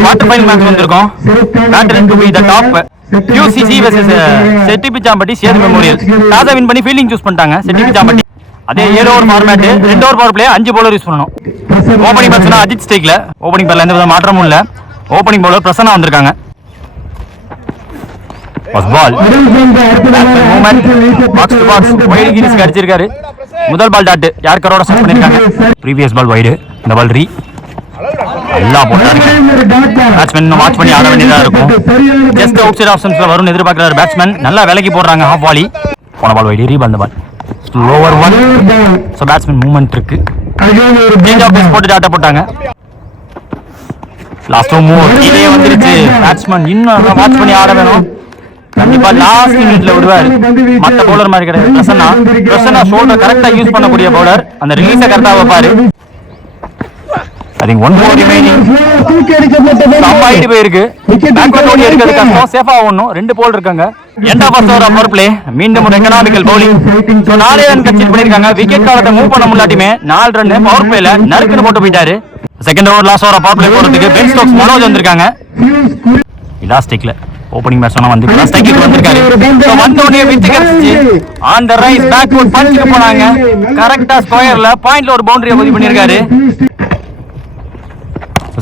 Quarter final match வந்திருக்கோம். Better to be the top QCC versus Chettipichampatti Sethu memorial. டாஸை win பண்ணி fielding choose பண்ணிட்டாங்க செட்டிபிச்சாம்பட்டி. அதே 7 over format, 2 over power play, 5 bowler use பண்ணணும். Opening batsman Ajith ஸ்டேக்ல. Opening பேர்ல எந்த வித மாற்றமும் இல்ல. ஓப்பனிங் பவுலர் பிரசன்னா வந்திருக்காங்க. First ball movement box to box wide கிரீஸ்க்கு அடிச்சிருக்காரு. முதல் பால் டாட் யார்கரோட செட் பண்ணிருக்காங்க. ப்ரீவியஸ் பால் வைடு, இந்த பால் ரீ நல்லா போட்டாரு. பேட்ஸ்மேன் வாட்ச் பண்ணி ஆட வேண்டியதா இருக்கும். ஜஸ்ட் அவுட் சைட் ஆப்ஷன்ஸ்ல வரும்னு எதிர்பார்க்கிறாரு பேட்ஸ்மேன். நல்லா விலகி போடுறாங்க ஹாஃப் வாலி. போன பால் வைடு, ரீபால் இந்த ball slower one. So batsman movement இருக்கு. சேஞ்ச் ஆஃப் பேஸ் போட்டு டாட்டா போட்டாங்க. லாஸ்ட் மூவ் கீழே வந்துருச்சு. பேட்ஸ்மேன் இன்னும் வாட்ச் பண்ணி ஆட வேணும். கண்டிப்பா லாஸ்ட் மினிட்ல விடுவாரு. மற்ற பவுலர் மாதிரி கிடையாது. பிரசன்னா ஷோல்டர் கரெக்டா யூஸ் பண்ணக்கூடிய பவுலர். அந்த ரிலீஸை கரெக்டா வைப்பாரு. I think one more remaining. சம் ஆயிட்டு போயிருக்கு. பேக்வர்ட் ஓடி எடுக்கிறது கஷ்டம். சேஃபா ஓடணும். 2 போல் இருக்காங்க. End of first over power play. மீண்டும் ஒரு economical bowling. So 4 run consider பண்ணிருக்காங்க. விக்கெட் காலத்தை மூவ் பண்ண முடியாட்டியுமே 4 ரன் பவர் பிளேல நறுக்குன்னு போட்டு போயிட்டாரு. Second over last over power play போறதுக்கு பென் ஸ்டோக்ஸ் மனோஜ் வந்திருக்காங்க. இலாஸ்டிக்ல ஓப்பனிங் பேட்ஸ்மேனா வந்து ஸ்ட்ரைக்குக்கு வந்திருக்காரு. சோ வந்தோனே விக்கெட் கிடைச்சிச்சு. ஆன் தி ரைஸ் பேக்வர்ட் பஞ்சுக்கு போனாங்க. கரெக்ட்டா ஸ்கொயர்ல பாயிண்ட்ல ஒரு பவுண்டரியை பதிவு பண்ணிருக்காரு.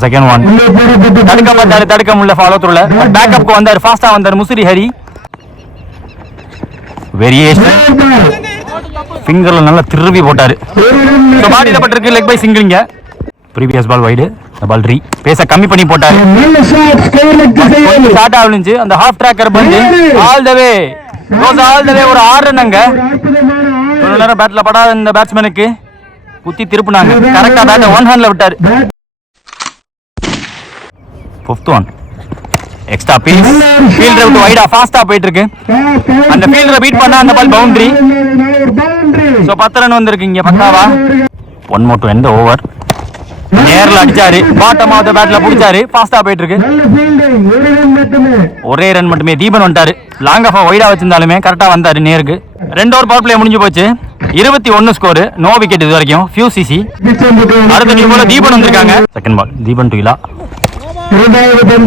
செகண்ட் ஒன் தடுக்க முடியல ஃபாலோ த்ரூல. பேக்கப்க்கு வந்தாரு, ஃபாஸ்டா வந்தாரு முசிறி ஹரி. வேரியேஷன் ஃபிங்கர்ல நல்லா திருவி போட்டாரு. சோ பாடில பட்டிருக்கு லெக் பை சிங்கிள்ங்க. ப்ரீவியஸ் பால் வைடு, அந்த பால் ரீ பேச கம்மி பண்ணி போட்டாரு. ஷார்ட் ஆவலிஞ்சு அந்த ஹாஃப் ட்ராக்கர் பந்து all the way goes all the way. ஒரு 6 ரன்ங்க. ஒரு நேரம் பேட்ல படாத இந்த பேட்ஸ்மேனுக்கு குத்தி திருப்புனாங்க. கரெக்டா பேட் ஒன் ஹேண்ட்ல விட்டாரு. Fifth one extra piece. Fielder விட்டு வைடா ஃபாஸ்டா போயிட்டு இருக்கு. அந்த ஃபீல்டரை பீட் பண்ணா அந்த பால் பவுண்டரி. சோ 10 ரன் வந்திருக்கீங்க பக்காவா. One more to end over. நேர்ல அடிச்சாரு. பாட்டம் ஆஃப் தி பேட்ல புடிச்சாரு. ஃபாஸ்டா போயிட்டு இருக்கு. ஒரே ரன் மட்டுமே. தீபன் வந்துட்டாரு. லாங் ஆஃப் வைடா வச்சிருந்தாலுமே கரெக்டா வந்தாரு நேருக்கு. 2 ஓவர் பவர் பிளே முடிஞ்சு போச்சு. 21 ஸ்கோர். நோ விக்கெட் இது வரைக்கும். Few CC. அடுத்த நியூ பால் தீபன் வந்திருக்காங்க. Second ball Deepan to Ila.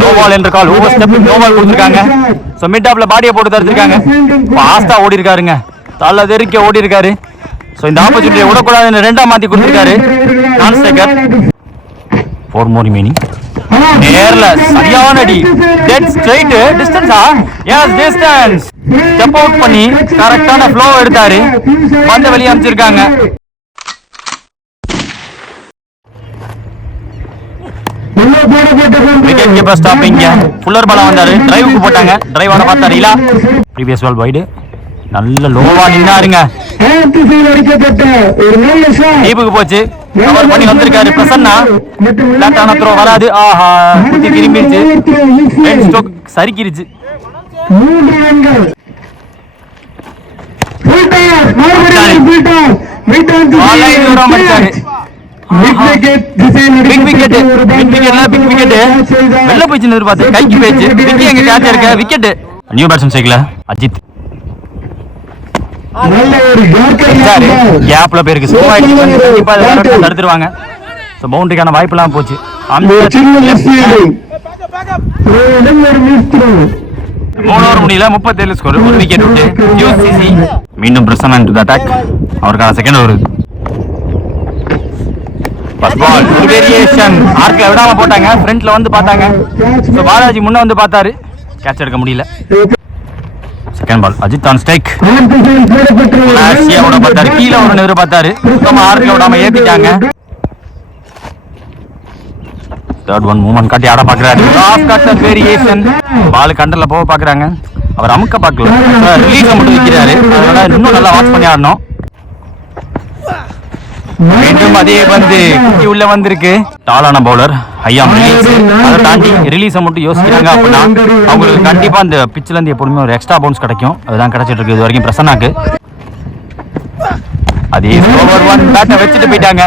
No ball என்ற கால். ஓவர் ஸ்டெப் நோ பால் கொடுத்திருக்காங்க. சோ மிட் ஆப்ல பாடியை போட்டு தடுத்திருக்காங்க. ஃபாஸ்டா ஓடி இருக்காருங்க. தள்ள தெறிக்க ஓடி இருக்காரு. சோ இந்த ஆப்பர்சூனிட்டியை விடக்கூடாதுன்னு 2ஆ மாத்தி கொடுத்திருக்காரு. நான் ஸ்ட்ரைக்கர். 4 more remaining. நேர்ல சரியான அடி. Dead straight. டிஸ்டன்ஸா? Yes distance. ஸ்டெப் அவுட் பண்ணி கரெக்டான ஃப்ளோ எடுத்தாரு. பந்த வெளிய அனுப்பிச்சிருக்காங்க. விக்கெட் கீப்பர் ஸ்டாப்பிங்க. ஃபுல்லர் பால் வந்தாரு. டிரைவுக்கு போட்டாங்க. டிரைவான பார்த்தாரு இலா. Previous ball wide. நல்ல லோவா நின்னாருங்க. டீப்புக்கு போச்சு. கவர் பண்ணி வந்திருக்காரு பிரசன்னா. லேட்டான த்ரோ வராது. ஆஹா குத்தி திரும்பிடுச்சு. Pen stroke சரிக்கிருச்சு. வெளில போயிச்சு எதிர்பார்த்து கைக்கு போயிடுச்சு. விக்கி எங்க கேட்ச் இருக்க விக்கெட். நியூ பேட்ஸ்மேன் சைக்கிள் அஜித். கேப்ல பேருக்கு தடுத்துருவாங்க. பவுண்டரிக்கான வாய்ப்பு எல்லாம் போச்சு. 3 ஓவர் முடியல. 37 ஸ்கோர். 1 விக்கெட் விட்டு QCC. மீண்டும் பிரசன்னா டு தி அட்டாக். அவருக்கான second over. First ball variation. ஆர்க்ல விடாம போட்டாங்க. ஃப்ரண்ட்ல வந்து பார்த்தாங்க. சோ பாலாஜி முன்ன வந்து பார்த்தாரு. கேட்ச் எடுக்க முடியல. Second ball Ajith on strike. ஆசியாவோட பார்த்தாரு. கீழே ஒரு நேரு பார்த்தாரு. சுத்தமா ஆர்க்ல விடாம ஏத்திட்டாங்க. தேர்ட் ஒன் மூவ்மெண்ட் காட்டி ஆட பாக்குறாரு. Off cutter variation. பால் கண்டர்ல போக பாக்குறாங்க. அவர் அமுக்க பார்க்கல. ரிலீஸ் மட்டும் வைக்கிறாரு. அதனால இன்னும் நல்லா வாட்ச் பண்ணி ஆடணும். மீண்டும் அதே வந்து குட்டி உள்ள வந்திருக்கு. டாலான பவுலர் ஐயாம் ரிலீஸ். அதை தாண்டி ரிலீஸை மட்டும் யோசிக்கிறாங்க அப்படின்னா அவங்களுக்கு கண்டிப்பா அந்த பிச்சில இருந்து எப்பவுமே ஒரு எக்ஸ்ட்ரா பவுன்ஸ் கிடைக்கும். அதுதான் கிடைச்சிட்டு இருக்கு இது வரைக்கும் பிரசன்னாக்கு. அதே ஓவர் 1 பேட்டை வச்சுட்டு போயிட்டாங்க.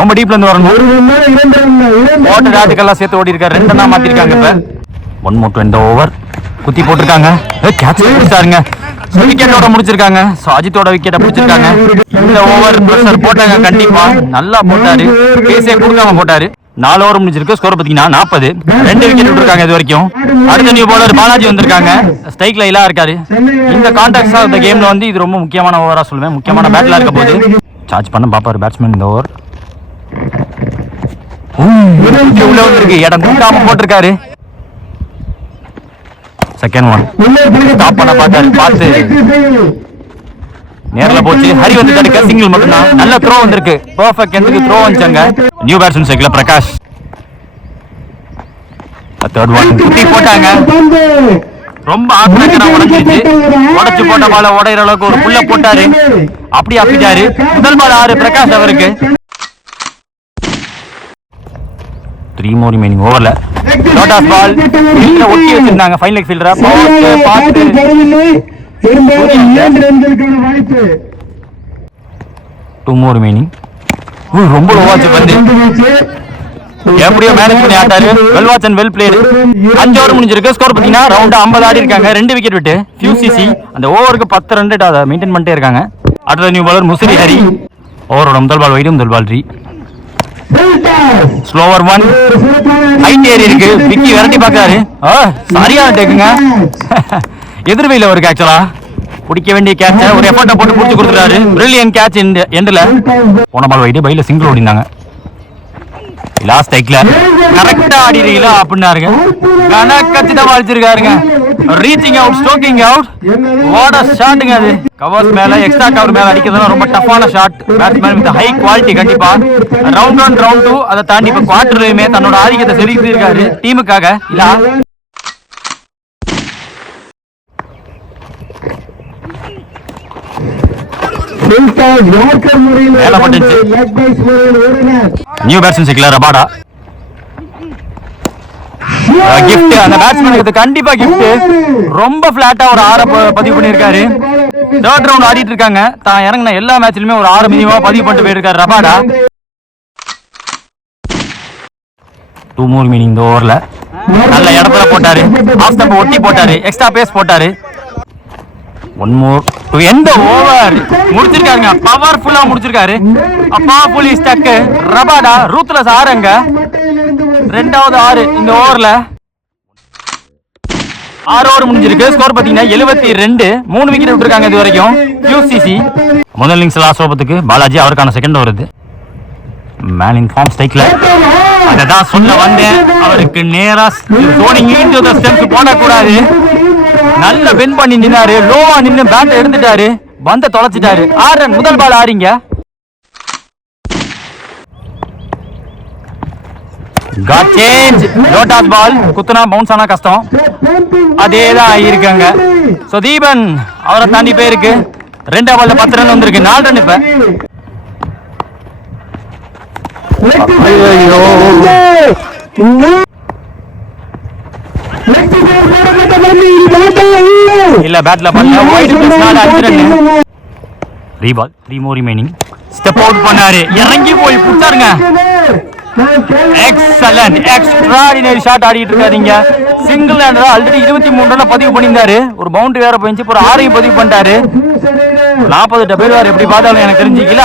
ரொம்ப டீப்ல இருந்து வரணும். ஓட்ட ராட்டுக்கெல்லாம் சேர்த்து ஓடி இருக்காரு. 2 ரன்னா மாத்திருக்காங்க. இப்ப 1 more to end ஓவர். குத்தி போட்டிருக்காங்க. கேட்ச் பிடிச்சாருங்க. விக்கெட்டோட முடிச்சிருக்காங்க. சோ அஜித்தோட விக்கெட்டை பிடிச்சிருக்காங்க. இந்த ஓவர் பிரஷர் போட்டாங்க. கண்டிப்பா நல்லா போட்டாரு. பேசே கொடுக்காம போட்டாரு. 4 ஓவர் முடிஞ்சிருக்கு. ஸ்கோர் பார்த்தீங்கன்னா 40. 2 விக்கெட் விட்டுருக்காங்க இது வரைக்கும். அடுத்த நியூ பவுலர் பாலாஜி வந்திருக்காங்க. ஸ்ட்ரைக்ல இல்லா இருக்காரு. இந்த கான்டாக்ட்ஸ் ஆஃப் த கேம்ல வந்து இது ரொம்ப முக்கியமான ஓவரா சொல்லுவேன். முக்கியமான பேட்டிலா இருக்க போது சார்ஜ் பண்ண பாப்பாரு பேட்ஸ்மேன் இந்த ஓவர். உள்ள வந்திருக்கு, இடம் கொடுக்காம போட்டிருக்காரு. செகண்ட் ஒன் ஸ்டாப் பண்ண பார்த்தாரு, பார்த்து நேர்ல போச்சு. ஹரி வந்து தடுக்க சிங்கிள் மட்டும்தான். நல்ல த்ரோ வந்திருக்கு, பெர்ஃபெக்ட் எந்துக்கு த்ரோ வந்துச்சாங்க. New batsman cycle Prakash. Third one குட்டி போட்டாங்க. ரொம்ப ஆக்ரேக்கரா உடைஞ்சிருச்சு. உடைச்சு போட்ட பால உடையிற அளவுக்கு ஒரு புல்ல போட்டாரு. அப்படி அப்பிட்டாரு. முதல் பால் 6 பிரகாஷ் அவருக்கு. 3 more remaining ஓவர்ல லோட்டாஸ் பால் ஃபீல்டரை ஒட்டி வச்சிருந்தாங்க. ஃபைனல் லெக் ஃபீல்டரை பார்த்து 2 more remaining. ரொம்ப லோவாச்சு வந்து எப்படியோ மேனேஜ் பண்ணி ஆட்டாரு. Well watch and well played. 5 over முடிஞ்சிருக்கு. ஸ்கோர் பார்த்தீங்கன்னா ரவுண்ட் 50 ஆடி இருக்காங்க. 2 விக்கெட் விட்டு ஃபியூ சிசி அந்த ஓவருக்கு 10 ரன் ரேட் அதை மெயின்டைன் பண்ணிட்டே இருக்காங்க. அடுத்த நியூ பாலர் முசிறி ஹரி. ஓவரோட முதல் பால் வைடு, முதல் பால் ரீ. ஸ்லோவர் ஒன் ஹைட் ஏறி இருக்கு. விக்கி விரட்டி பார்க்காரு. சரியான டேக்குங்க. எதிர்வையில் அவருக்கு ஆக்சுவலா பிடிக்க வேண்டிய கேட்ச ஒரு எஃபர்ட்டை போட்டு பிடிச்சி கொடுத்துறாரு. பிரில்லியன் கேட்ச் எண்ட்ல. போன பால் வைடு, பையில சிங்கிள் ஓடினாங்க. லாஸ்ட் ஸ்ட்ரைக்ல கரெக்டா ஆடிறீங்களா அப்படின்னாருங்க. கணக்கச்சிதமா அடிச்சிருக்காருங்க. Reaching out, stroking out. What a ஷாட்டுங்க அது. கவர்ஸ் மேல எக்ஸ்ட்ரா கவர் மேல அடிக்கிறது ரொம்ப டஃப்பான shot. Batsman with high quality கண்டிப்பா. ரவுண்ட் 1 ரவுண்ட் 2 அதை தாண்டி இப்ப குவார்டர்லயுமே தன்னோட ஆதிக்கத்தை செலுத்தி இருக்காரு டீமுக்காக. இல்ல new batsman cycle Rabada. Gift அந்த பேட்ஸ்மேனுக்கு கண்டிப்பா கிஃப்ட். ரொம்ப பிளாட்டா ஒரு 6 பதிவு பண்ணிருக்காரு. தேர்ட் ரவுண்ட் ஆடிட்டு இருக்காங்க. தான் இறங்கின எல்லா மேட்ச்லயுமே ஒரு 6 மினிமமா பதிவு பண்ணிட்டு போயிருக்காரு ரபாடா. 2 more remaining இந்த ஓவர்ல நல்ல இடத்துல போட்டாரு. ஆஃப் ஸ்டம்ப் ஒட்டி போட்டாரு. எக்ஸ்ட்ரா பேஸ் போட்டாரு. 1 more to end the over. முடிச்சிருக்காருங்க. பவர்ஃபுல்லா முடிச்சிருக்காரு. Powerfully struck. ரபாடா ரூத்லெஸ் ஆறுங்க. ரெண்டாவது 6 இந்த ஓவர்ல. 6 ஓவர் முடிஞ்சிருக்கு. ஸ்கோர் பாத்தீங்கன்னா 72. 3 விக்கெட் விட்டுருக்காங்க இது வரைக்கும் யூசிசி. முதல் இன்னிங்ஸ் லாஸ்ட் ஓவருக்கு பாலாஜி அவருக்கான செகண்ட் ஓவர் இது. மேன் இன் ஃபார்ம் ஸ்ட்ரைக்ல அதான் சொல்ல வந்தேன். அவருக்கு நேரா சோனிங் இன்டு தி ஸ்டெம்ஸ் போடக்கூடாது. நல்ல பென் பண்ணி நின்னாரு. லோவா நின்னு பேட் எடுத்துட்டாரு. பந்த தொலைச்சிட்டாரு. 6 ரன். முதல் பால் ஆடிங்க. God change. லோட்டாஸ் பால் குத்துனா பவுன்ஸ் ஆனா கஷ்டம். அதேதான் ஆகியிருக்காங்க. சோ தீபன் அவரை தாண்டி போயிருக்கு. 2 பால்ல 10 ரன் வந்திருக்கு. 4 ரன் இப்ப. இல்ல பேட்ல பண்ணல. Wide plus 4 run. Reball 3 more remaining. Step out பண்ணாரு. இறங்கி போய் புடிச்சாருங்க. எக்ஸலென்ட் எக்ஸ்ட்ராடினரி ஷாட் ஆடிட்டு இருக்காதீங்க. சிங்கிள் ஹேண்டரா ஆல்ரெடி 23 ரன் பதிவு பண்ணியிருந்தாரு. ஒரு பவுண்டரி வேற போயிச்சு. ஒரு 6 பதிவு பண்ணிட்டாரு. 40 பேர் வேற எப்படி பார்த்தாலும் எனக்கு தெரிஞ்சுக்கல.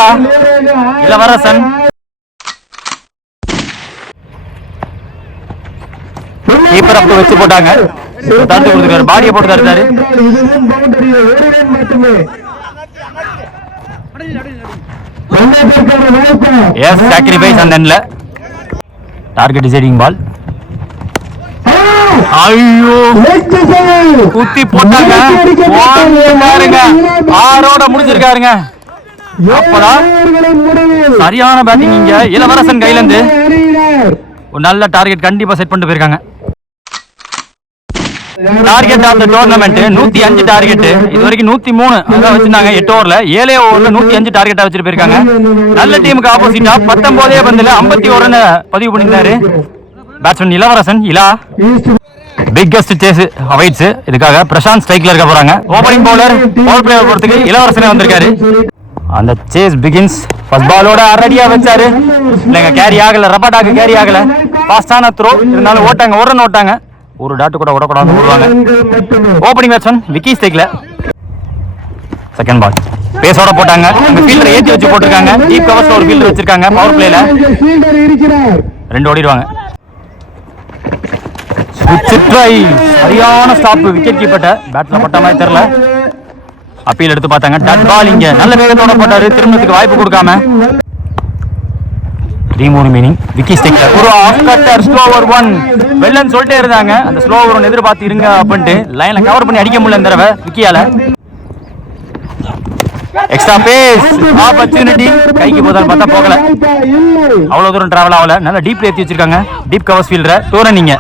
இளவரசன் கீப்பர் அப்ப வச்சு போட்டாங்க. தடுத்து கொடுத்துருக்காரு. பாடியை போட்டு தடுத்தாரு. எஸ் சாக்ரிஃபைஸ் அந்த எண்ட்ல. டார்கெட் டிசைடிங் பால். ஐயோ குத்தி போட்டாங்க. பாருங்க 6 முடிச்சிருக்காருங்க. அப்பதான் சரியான பேட்டிங் இங்க இளவரசன் கையில இருந்து. ஒரு நல்ல டார்கெட் கண்டிப்பா செட் பண்ணிட்டு போயிருக்காங்க. Target of the tournament 105 target. இது வரைக்கும் 103 அதான் வச்சிருந்தாங்க. 8 ஓவர்ல 7 ஓவர்ல 105 டார்கெட்டா வச்சிட்டு போயிருக்காங்க. நல்ல டீமுக்கு ஆப்போசிட்டா 19 பந்துல 51 ரன் பதிவு பண்ணிருந்தாரு பேட்ஸ்மேன் இளவரசன். இலா பிக்கஸ்ட் சேஸ் அவைட்ஸ். இதுக்காக பிரசாந்த் ஸ்ட்ரைக்ல இருக்க போறாங்க. ஓபனிங் பவுலர் பவர் பிளே போறதுக்கு இளவரசனே வந்திருக்காரு. அந்த சேஸ் பிகின்ஸ். ஃபர்ஸ்ட் பாலோட ரெடியா வச்சாரு. இல்லங்க கேரி ஆகல. ரபாடாக்கு கேரி ஆகல. ஃபாஸ்டான த்ரோ இருந்தாலும் ஓட்டாங்க. ஒரு ரன் ஓட்டாங்க. ஒரு டாட் கூட ஓடக்கூடாது ஓடுவாங்க. ஓபனிங் பேட்ஸ்மேன் விக்கி ஸ்ட்ரைக்ல. செகண்ட் பால் பேஸோட போட்டாங்க. அந்த ஃபீல்டரை ஏத்தி வச்சு போட்டுருக்காங்க. டீப் கவர்ஸ்ல ஒரு ஃபீல்டர் வச்சிருக்காங்க பவர் பிளேல. 2 ஓடிடுவாங்க. சரியான ஸ்டாப், விக்கெட் கீப்பர்ட்ட பேட்ல பட்ட மாதிரி தெரியல. அப்பீல் எடுத்து பார்த்தாங்க. டட் பால் இங்க நல்ல வேகத்தோட போட்டாரு, திரும்பத்துக்கு வாய்ப்பு கொடுக்காம. 3 more மீனிங். விக்கி ஸ்டிக்ல ஒரு ஆஃப் கட்டர் ஸ்லோ ஓவர் 1 வெல்லன்னு சொல்லிட்டே இருந்தாங்க. அந்த ஸ்லோ ஓவர் 1 எதிர்பார்த்து இருங்க அப்படின்ட்டு லைன்ல கவர் பண்ணி அடிக்க முடியல இந்த தடவை விக்கியால. எக்ஸ்ட்ரா பேஸ் ஆப்பர்ச்சுனிட்டி, கைக்கு போதான்னு பார்த்தா போகல. அவ்வளவு தூரம் டிராவல் ஆகல. நல்லா டீப்ல ஏற்றி வச்சிருக்காங்க. டீப் கவர்ஸ் ஃபீல்டர் டூரனிங்க.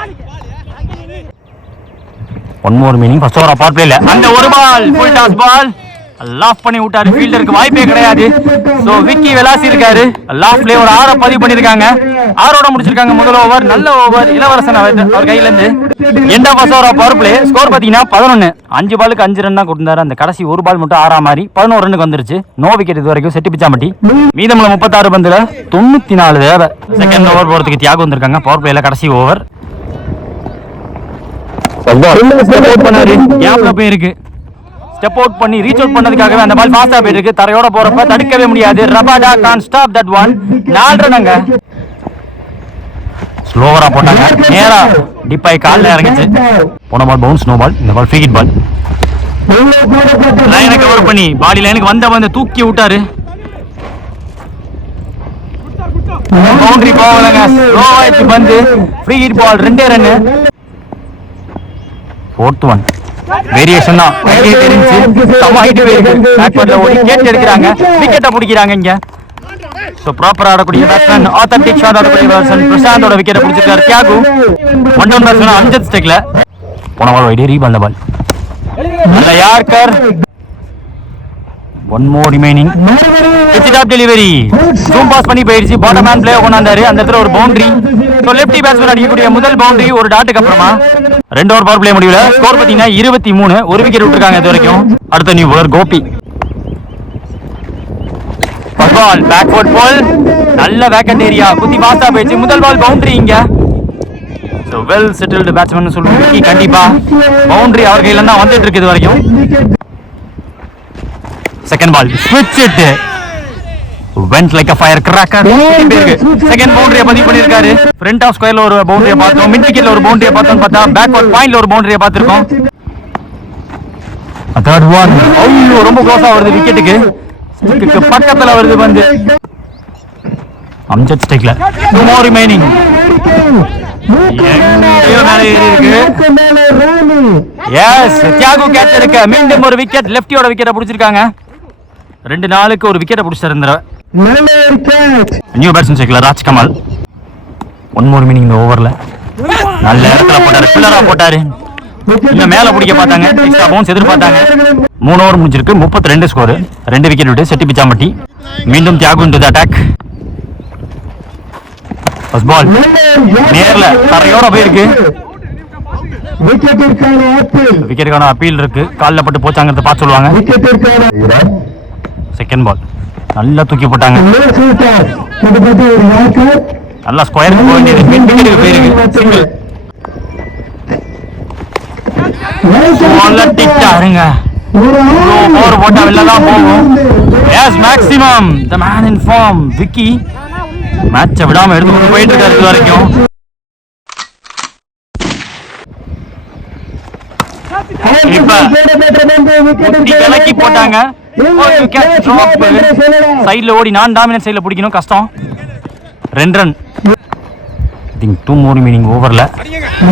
1 more மீனிங். ஃபர்ஸ்ட் ஓவர் பவர் பிளேல அந்த ஒரு ball full toss ball loft பண்ணி விட்டாரு. ஃபீல்டருக்கு வாய்ப்பே கிடையாது. சோ விக்கி வெலாசி இருக்காரு. லாஃப்ல ஒரு 6 பதிவு பண்ணிருக்காங்க. 6 முடிச்சிருக்காங்க முதல் ஓவர். நல்ல ஓவர் இளவரசன் அவர் கையில இருந்து. End of over power play score பாத்தீங்கன்னா 11. 5 பாலுக்கு 5 ரன் தான் கொடுத்தாரு. அந்த கடைசி ஒரு பால் மட்டும் 6 மாதிரி 11 ரன்னுக்கு வந்துருச்சு. நோ விக்கெட் இது வரைக்கும் செட்டிப்பிச்சாம்பட்டி. மீதமுள்ள 36 பந்துல 94 தேவை. செகண்ட் ஓவர் போறதுக்கு தியாகம் வந்திருக்காங்க. பவர் பிளேல கடைசி ஓவர் கேப்ல போயிருக்கு. ஸ்டெப் அவுட் பண்ணி ரீச் அவுட் பண்ணதுக்காகவே அந்த பால் ஃபாஸ்டா போயிட்டு இருக்கு. தரையோட போறப்ப தடுக்கவே முடியாது. Rabada can't stop that one. 4 ரன்ங்க. ஸ்லோவரா போட்டாங்க. நேரா டிப்பாய் கால்ல இறங்கிச்சு. போன பால் பவுன்ஸ், நோ பால். இந்த பால் ஃப்ரீ ஹிட் பால். லைனை கவர் பண்ணி பாடி லைனுக்கு வந்து தூக்கி விட்டாரு. பவுண்டரி போகலங்க. ஸ்லோவாயிச்சு பந்து. Free hit ball. 2 run. 4th one variation தான். தெரிஞ்சு சமாயிட்டு பேக்வர்ட்ல ஓடி கேட் எடுக்கிறாங்க. விக்கெட்டை பிடிக்கிறாங்க இங்க. சோ ப்ராப்பரா ஆடக்கூடிய பேட்ஸ்மேன், ஆத்தென்டிக் ஷாட் ஆடக்கூடிய பேட்ஸ்மேன் பிரசாந்தோட விக்கெட்டை பிடிச்சிருக்காரு தியாகு. 1 down பேட்ஸ்மேன் அம்ஜத் ஸ்டெக்ல. போன பால் வைடே ரீபால் பால். நல்ல yorker. 1 more remaining. Pitch top delivery zoom pass பண்ணி போயிடுச்சு. பாட்டம் ஹேண்ட் பிளே கொண்டாந்தாரு. அந்த இடத்துல ஒரு பவுண்டரி. சோ லெஃப்டி பேட்ஸ்மேன் அடிக்கக்கூடிய முதல் பவுண்டரி ஒரு டாட்டுக்கு அப்புறமா 2 ஓவர் பவர் பிளே முடியல. ஸ்கோர் பாத்தீங்கன்னா 23. ஒரு விக்கெட் விட்டுருக்காங்க இது வரைக்கும். அடுத்த நியூ பவுலர் கோபி. பால் பேக்வர்ட் பால். நல்ல வேக்கண்ட் ஏரியா குத்தி பாஸ்டா போயிடுச்சு. முதல் பால் பவுண்டரி இங்க. சோ வெல் செட்டில்டு பேட்ஸ்மேன் சொல்லுங்க. கண்டிப்பா பவுண்டரி அவர் கையில தான் வந்துட்டு இருக்கு இது வரைக்கும். செகண்ட் பால் ஸ்விட்ச் it went like a firecracker. Second பவுண்டரியை பதிவு பண்ணிருக்காரு. ஃப்ரண்ட் ஆஃப் ஸ்கொயர்ல ஒரு பவுண்டரியை பார்த்தோம். மிட் விக்கெட்ல ஒரு பவுண்டரியை பார்த்தோம். பார்த்தா பேக்வர்ட் பாயிண்ட்ல ஒரு பவுண்டரியை பார்த்திருக்கோம். தேர்ட் ஒன் ஐயோ ரொம்ப க்ளோஸா வருது விக்கெட்டுக்கு. ஸ்டிக்கு பக்கத்துல வருது பந்து. அம்ஜத் ஸ்டிக்ல 2 more remaining. S Thiyagu catch எடுக்க மீண்டும் ஒரு விக்கெட். லெஃப்டியோட விக்கெட்டை பிடிச்சிருக்காங்க. 2 நாளுக்கு ஒரு விக்கெட்டை பிடிச்சிருந்தாரு. New batsman cycle Rajkamal. 1 more மீனிங் இந்த ஓவர்ல. நல்ல இடத்துல போட்டாரு. பில்லரா போட்டாரு. இன்னும் மேல பிடிக்க பார்த்தாங்க. Extra bounce எதிர்பார்த்தாங்க. 3 ஓவர் முடிஞ்சிருக்கு. 32 ஸ்கோர். 2 விக்கெட் விட்டு செட்டி பிச்சாம்பட்டி. மீண்டும் Thiyagu into the attack. First ball நேர்ல தரையோட போயிருக்கு. விக்கெட்டுக்கான அப்பீல் இருக்கு. கால்ல பட்டு போச்சாங்கிறத பார்த்து சொல்லுவாங்க. செகண்ட் பால் நல்லா தூக்கி போட்டாங்க. நல்லா ஸ்கொயருக்கு போக வேண்டியது. மிட் விக்கெட்டுக்கு போயிருக்கு. சிங்கிள் டிக்டாருங்க. ஓவர் போட்டா வெளில தான் போகும். Yes maximum the man in form Vicky மேட்சை விடாம எடுத்து போயிட்டு இருக்காரு இது வரைக்கும். கிளக்கி போட்டாங்க. சைட்ல ஓடி நான் டாமினேட் சைட்ல பிடிக்கணும் கஷ்டம். 2 ரன். 2 more remaining ஓவர்ல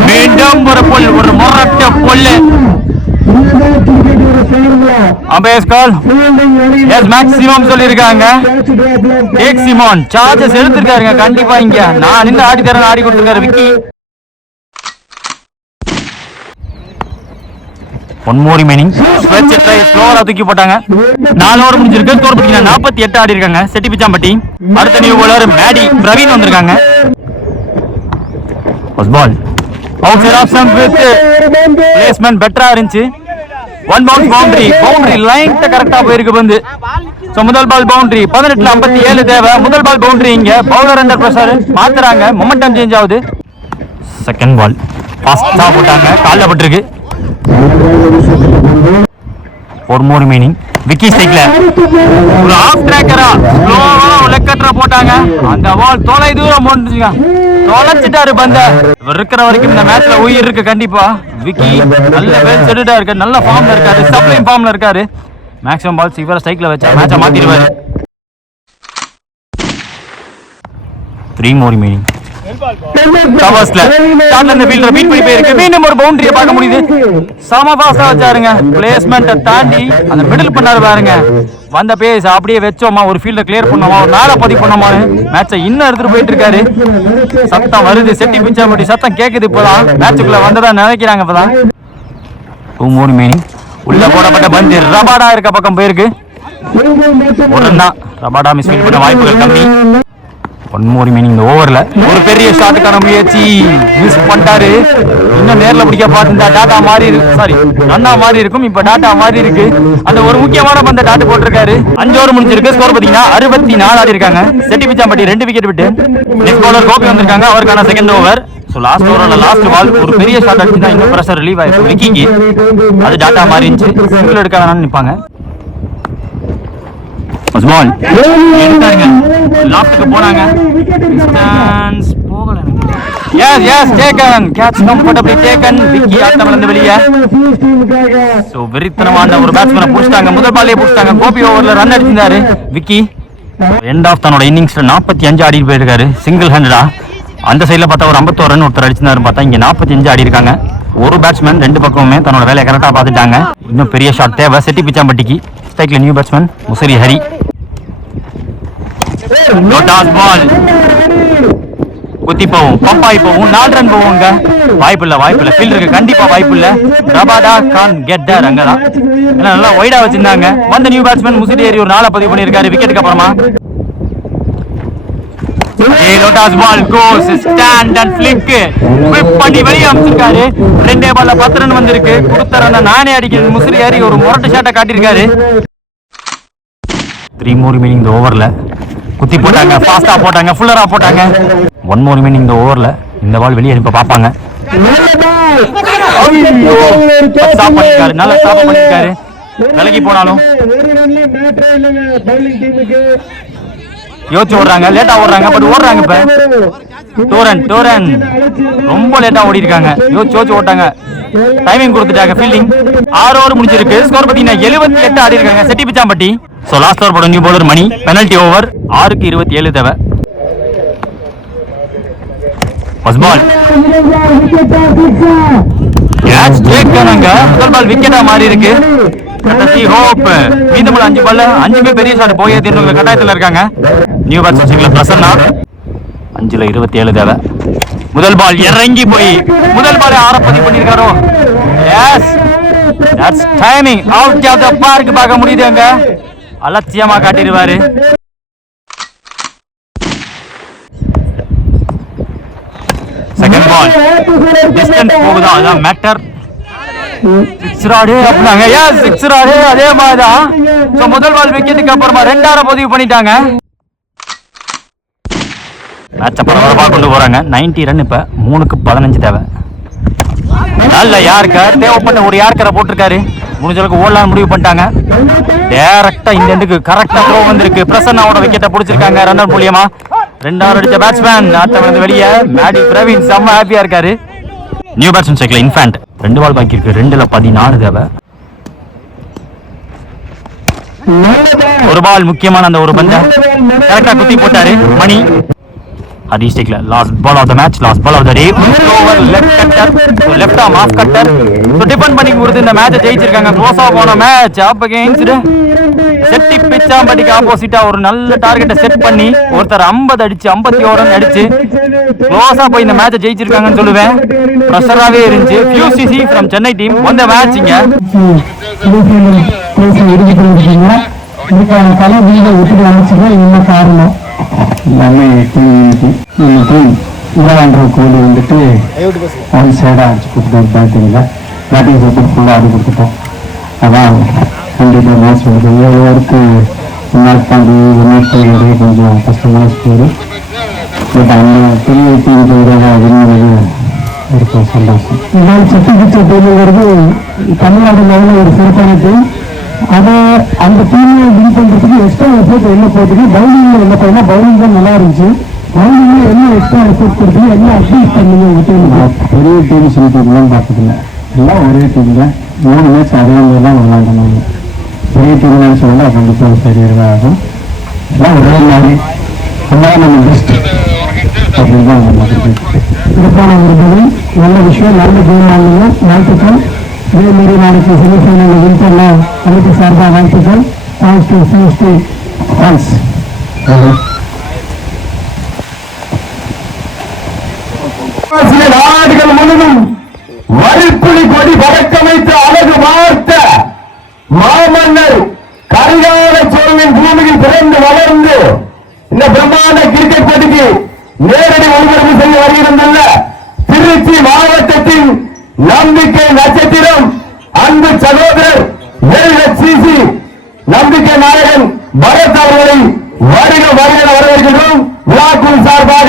மீண்டும் ஒரு பொல், ஒரு மொரட்ட ball. Umpires call as maximum சொல்லிருக்காங்க. டேக் சிமோன் சார்ஜஸ் எடுத்துருக்காருங்க. கண்டிப்பா இங்க நான் நின்று ஆடி தரேன் ஆடி கொடுத்துருக்காரு விக்கி. 1 more remaining. ஸ்வெட்ச் ட்ரை ஸ்லோவரா தூக்கி போட்டாங்க. 4 ஓவர் முடிஞ்சிருக்கு. ஸ்கோர் பாத்தீங்கன்னா 48 ஆடி இருக்காங்க செட்டி பிச்சாம்பட்டி. அடுத்த நியூ பவுலர் மேடி பிரவீன் வந்திருக்காங்க. First ball outside off stump with placement பெட்டரா இருந்துச்சு. 1 bounce பவுண்டரி. பவுண்டரி லைன் கரெக்டா போயிருக்கு பந்து. சோ முதல் பால் பவுண்டரி. 18ல 57 தேவை. முதல் பால் பவுண்டரி இங்க. பவுலர் அண்டர் பிரஷர் மாத்துறாங்க. மொமெண்டம் சேஞ்ச் ஆகுது. செகண்ட் பால் ஃபாஸ்டா போட்டாங்க. கால்ல பட்டிருக்கு. 4 more remaining. விக்கி ஸ்டிக்ல ஒரு ஆஃப் ட்ராக்கரா ஸ்லோவா லெக் கட்டரா போட்டாங்க. அந்த பால் தொலை தூரம் போட்டுச்சுங்க. தொலைச்சிட்டாரு பந்த. இருக்கிற வரைக்கும் இந்த மேட்ச்ல உயிர் இருக்கு கண்டிப்பா. விக்கி நல்ல வெல் செட்டடா இருக்காரு, நல்ல ஃபார்ம்ல இருக்காரு, சப்ளைம் ஃபார்ம்ல இருக்காரு. மேக்ஸிமம் பால்ஸ் இவர ஸ்ட்ரைக்ல வச்சா மேட்சை மாத்திடுவாரு. 3 more remaining. கவர்ஸ்ல ஸ்டார்ட்ல இந்த ஃபீல்டர் பீட் பண்ணி போயிருக்கு. மீண்டும் ஒரு பவுண்டரியை பார்க்க முடியுது. சம பாஸா வச்சாருங்க. பிளேஸ்மெண்ட்டை தாண்டி அந்த மிடில் பண்ணாரு பாருங்க. வந்த பேஸ் அப்படியே வச்சோமா, ஒரு ஃபீல்டர் கிளியர் பண்ணோமா, ஒரு நாளை பதிவு பண்ணோமா, மேட்சை இன்னும் எடுத்துட்டு போயிட்டு இருக்காரு. சத்தம் வருது, செட்டி பிச்சாம்பட்டி சத்தம் கேக்குது. இப்பதான் மேட்சுக்குள்ள வந்ததா நினைக்கிறாங்க. இப்பதான் 2 more remaining. உள்ள போடப்பட்ட பந்து ரபாடா இருக்க பக்கம் போயிருக்கு. ஒரு ரபாடா மிஸ் பண்ண வாய்ப்புகள் கம்மி. 1 more remaining இந்த ஓவர்ல. ஒரு பெரிய ஷாட்டுக்கான முயற்சி மிஸ் பண்ணிட்டாரு. இன்னும் நேர்ல பிடிக்க பார்த்துருந்தா டாட்டா மாறி ரன்னா மாறி இருக்கும். இப்ப டாட்டா மாறி இருக்கு. அந்த ஒரு முக்கியமான பந்த டாட்டு போட்டிருக்காரு. 5 ஓவர் முடிஞ்சிருக்கு. ஸ்கோர் பாத்தீங்கன்னா 64 ஆடி இருக்காங்க. செட்டி பிச்சாம்பட்டி 2 விக்கெட் விட்டு. நெக்ஸ்ட் பவுலர் கோபி வந்திருக்காங்க. அவருக்கான செகண்ட் ஓவர். லாஸ்ட் ஓவரோட லாஸ்ட் பால் ஒரு பெரிய ஷாட் அடிச்சுதான் இன்னும் பிரஷர் ரிலீவ் ஆயிருக்கு விக்கிக்கு. அது டாட்டா மாறி இருந்துச்சு. சிங்கிள் எடுக்க வேணாம்னு நிப்பாங்க. லாஸ்டுக்கு போனாங்க. வெறித்தனமான ஒரு பேட்ஸ்மேனை புடிச்சிட்டாங்க. முதல் பாலே புடிச்சிட்டாங்க. கோபி ஓவர்ல ரன் அடிச்சிருந்தாரு விக்கி. எண்ட் ஆஃப் தன்னோட இன்னிங்ஸ்ல 45 ஆடி போயிருக்காரு சிங்கிள் ஹேண்டடா. அந்த சைட்ல பார்த்தா ஒரு 51 ரன் ஒருத்தர் அடிச்சிருந்தாரு. பார்த்தா இங்க 45 ஆடி இருக்காங்க. ஒரு பேட்ஸ்மேன் 2 பக்கமுமே தன்னோட வேலையை கரெக்டா பார்த்துட்டாங்க. இன்னும் பெரிய ஷாட் தேவை செட்டி பிச்சாம்பட்டிக்கு. ஸ்ட்ரைக்ல நியூ பேட்ஸ்மேன் முசிறி ஹரி. குத்தி போவும், பப்பாய் போவும், 4 ரன் போவுங்க. வாய்ப்பில்ல ஃபீல்டருக்கு கண்டிப்பா வாய்ப்பில்ல. ரபாடா கான் கெட் தேர் அங்கதான். ஏன்னா நல்லா வைடா வச்சிருந்தாங்க. வந்த நியூ பேட்ஸ்மேன் முசிறி ஹரி ஒரு 4 பதிவு பண்ணியிருக்காரு விக்கெட்டுக்கு அப்புறமா. லோட்டாஸ் பால் கோஸ் ஸ்டாண்ட் அண்ட் ஃபிளிக் ஃபிளிப் பண்ணி வெளியே அனுப்பிச்சிருக்காரு. 2 பால்ல 10 ரன் வந்திருக்கு. கொடுத்த ரன் நானே அடிக்கிறது முசிறி ஹரி ஒரு முரட்டு ஷாட்டை காட்டியிருக்காரு. 3 more remaining இந்த ஓவர்ல. குத்தி போட்டாங்க, ஃபாஸ்டா போட்டாங்க, ஃபுல்லரா போட்டாங்க. 1 more remaining இந்த ஓவர்ல. இந்த பால் வெளியே அனுப்ப பார்ப்பாங்க. ஸ்டாப் பண்ணிருக்காரு, நல்லா ஸ்டாப் பண்ணிருக்காரு. விலகி போனாலும் யோசிச்சு ஓடுறாங்க, லேட்டா ஓடுறாங்க. பட் ஓடுறாங்க. இப்ப டோரன் ரொம்ப லேட்டா ஓடி இருக்காங்க. யோசிச்சு ஓட்டாங்க. டைமிங் கொடுத்துட்டாங்க. ஃபீல்டிங் 6 ஓவர் முடிஞ்சிருக்கு. ஸ்கோர் பாத்தீங்கன்னா 78 ஆடி இருக்காங்க Chetti Pichampatti. So last over போட நியூ பவுலர் மணி. Penalty over. 6க்கு 27 தேவை. First ball catch டேக்கனாங்க. முதல் பால் விக்கெட்டா மாறி இருக்கு. கடைசி ஹோப். மீதமுள்ள 5 பால்ல 5மே பெரிய ஷாட் போயே தீர்ந்த கட்டாயத்துல இருக்காங்க. நியூ பேட்ஸ்மேன்ல பிரசன்னா. 5ல 27 தேவை. முதல் பால் இறங்கி போய் முதல் பால் 6 பதிவு பண்ணிருக்காரோ. Yes that's timing out of the park பார்க்க முடியுதுங்க. அலட்சியமா காட்டிடுவாரு. செகண்ட் பால் டிஸ்டன்ஸ் போகுதா, அதான் மேட்டர். சிக்ஸராடே அப்படினாங்க. எஸ் சிக்ஸராடே அதே மாதிரி தான். சோ முதல் பால் விக்கெட்டுக்கு அப்புறமா 2 பதிவு பண்ணிட்டாங்க. மேட்சை பரபரப்பாக கொண்டு போறாங்க. 90 ரன். இப்ப 3க்கு 15 தேவை. நல்ல யார்கர் தேவைப்பட்ட ஒரு யார்கரை போட்டிருக்காரு. முடிஞ்சளவுக்கு ஓடலாம் முடிவு பண்ணிட்டாங்க. டைரக்டா இந்த எண்டுக்கு கரெக்டா த்ரோ வந்திருக்கு. பிரசன்னாவோட விக்கெட்டை பிடிச்சிருக்காங்க ரன்னர் மூலியமா. 2 அடிச்ச பேட்ஸ்மேன் ஆட்டம் வெளியே. மேடி பிரவீன் செம்ம ஹாப்பியா இருக்காரு. New batsman cycle infant. 2 பால் பாக்கி இருக்கு. 2ல 14 தேவை. ஒரு பால் முக்கியமான அந்த ஒரு பந்த கரெக்டா குத்தி போட்டாரு மணி. Hadi stickler. Last ball of the match, last ball of the day. Over left cutter, so left arm half cutter. So defend பண்ணி கொடுத்து இந்த மேட்சை ஜெயிச்சிருக்காங்க. க்ளோஸ் ஆஃப் போன மேட்ச் up against செட்டி பிச்சாம்பட்டிக்கு ஆப்போசிட்டா ஒரு நல்ல டார்கெட்டை செட் பண்ணி ஒருத்தர் 50 அடிச்சு 51 ரன் அடிச்சு க்ளோஸா போய் இந்த மேட்சை ஜெயிச்சிருக்காங்கன்னு சொல்லுவேன். ப்ரெஷராகவே இருந்துச்சு. QCC from சென்னை டீம் வந்த மேட்ச் இங்க எல்லாமே இங்கிலாந்து கோலி வந்துட்டு ஒன் சைடாக அடிச்சு கொடுத்துட்டோம். பேட்டிங் சப்போர்ட் ஃபுல்லாக ஆடி கொடுத்துட்டோம். அதான் கண்டிப்பாக மேட்ச் வந்து 7 ஓவருக்கு பாண்டி வரைக்கும் கொஞ்சம் கஷ்டமான ஸ்கோரு. பட் அந்த பெரிய டீம் விரும்புறது இருக்கும் சந்தோஷம். இதான் செட்டி பிச்சை டீமுங்கிறது தமிழ்நாடு லெவலில் ஒரு சிறப்பான டீம். அதை அந்த டீமை வின் பண்ணுறதுக்கு எக்ஸ்ட்ரா எஃபோர்ட் என்ன போட்டுருக்கு. பவுலிங்கில் என்ன பண்ணால் பவுலிங் தான் நல்லா இருந்துச்சு. அவங்க என்ன எக்ஸ்ட்ரா எஃபர்ட் கொடுத்து என்ன அட்வைஸ் பண்ணீங்க உங்க டீம்? பெரிய டீம் சின்ன டீம்லாம் பார்த்ததில்ல, எல்லாம் ஒரே டீம்ல 3 மேட்ச் அதே மாதிரிலாம் விளையாண்டனாங்க. பெரிய டீம்னு சொன்னால் கண்டிப்பாக சரியாக ஆகும். எல்லாம் ஒரே மாதிரி அதனால நம்ம பெஸ்ட் அப்படின்னு தான் நம்ம சிறப்பான ஒரு பதில். நல்ல விஷயம், நல்ல கேம் ஆகணும். வாழ்த்துக்கள். இதே மாதிரி நாளைக்கு செமிஃபைனல் வின் பண்ண கமிட்டி சார்பாக வாழ்த்துக்கள். Thanks to CST fans. நாடுகள் முழுவதும் வரிப்புலி கொடி பறக்கமைத்து அழகு வார்த்த மாமன்னர் கரிகால சோழனின் பூமியில் பிறந்து வளர்ந்து இந்த பிரம்மாண்ட கிரிக்கெட் போட்டிக்கு நேரடி ஒளிபரப்பு செய்ய வருகின்றன திருச்சி மாவட்டத்தின் நம்பிக்கை நட்சத்திரம் அன்பு சகோதரர் LHCC நம்பிக்கை நாயகன் பரத் அவர்களை வருக வருக வரவேற்கிறோம். விழாக்குழு சார்பாக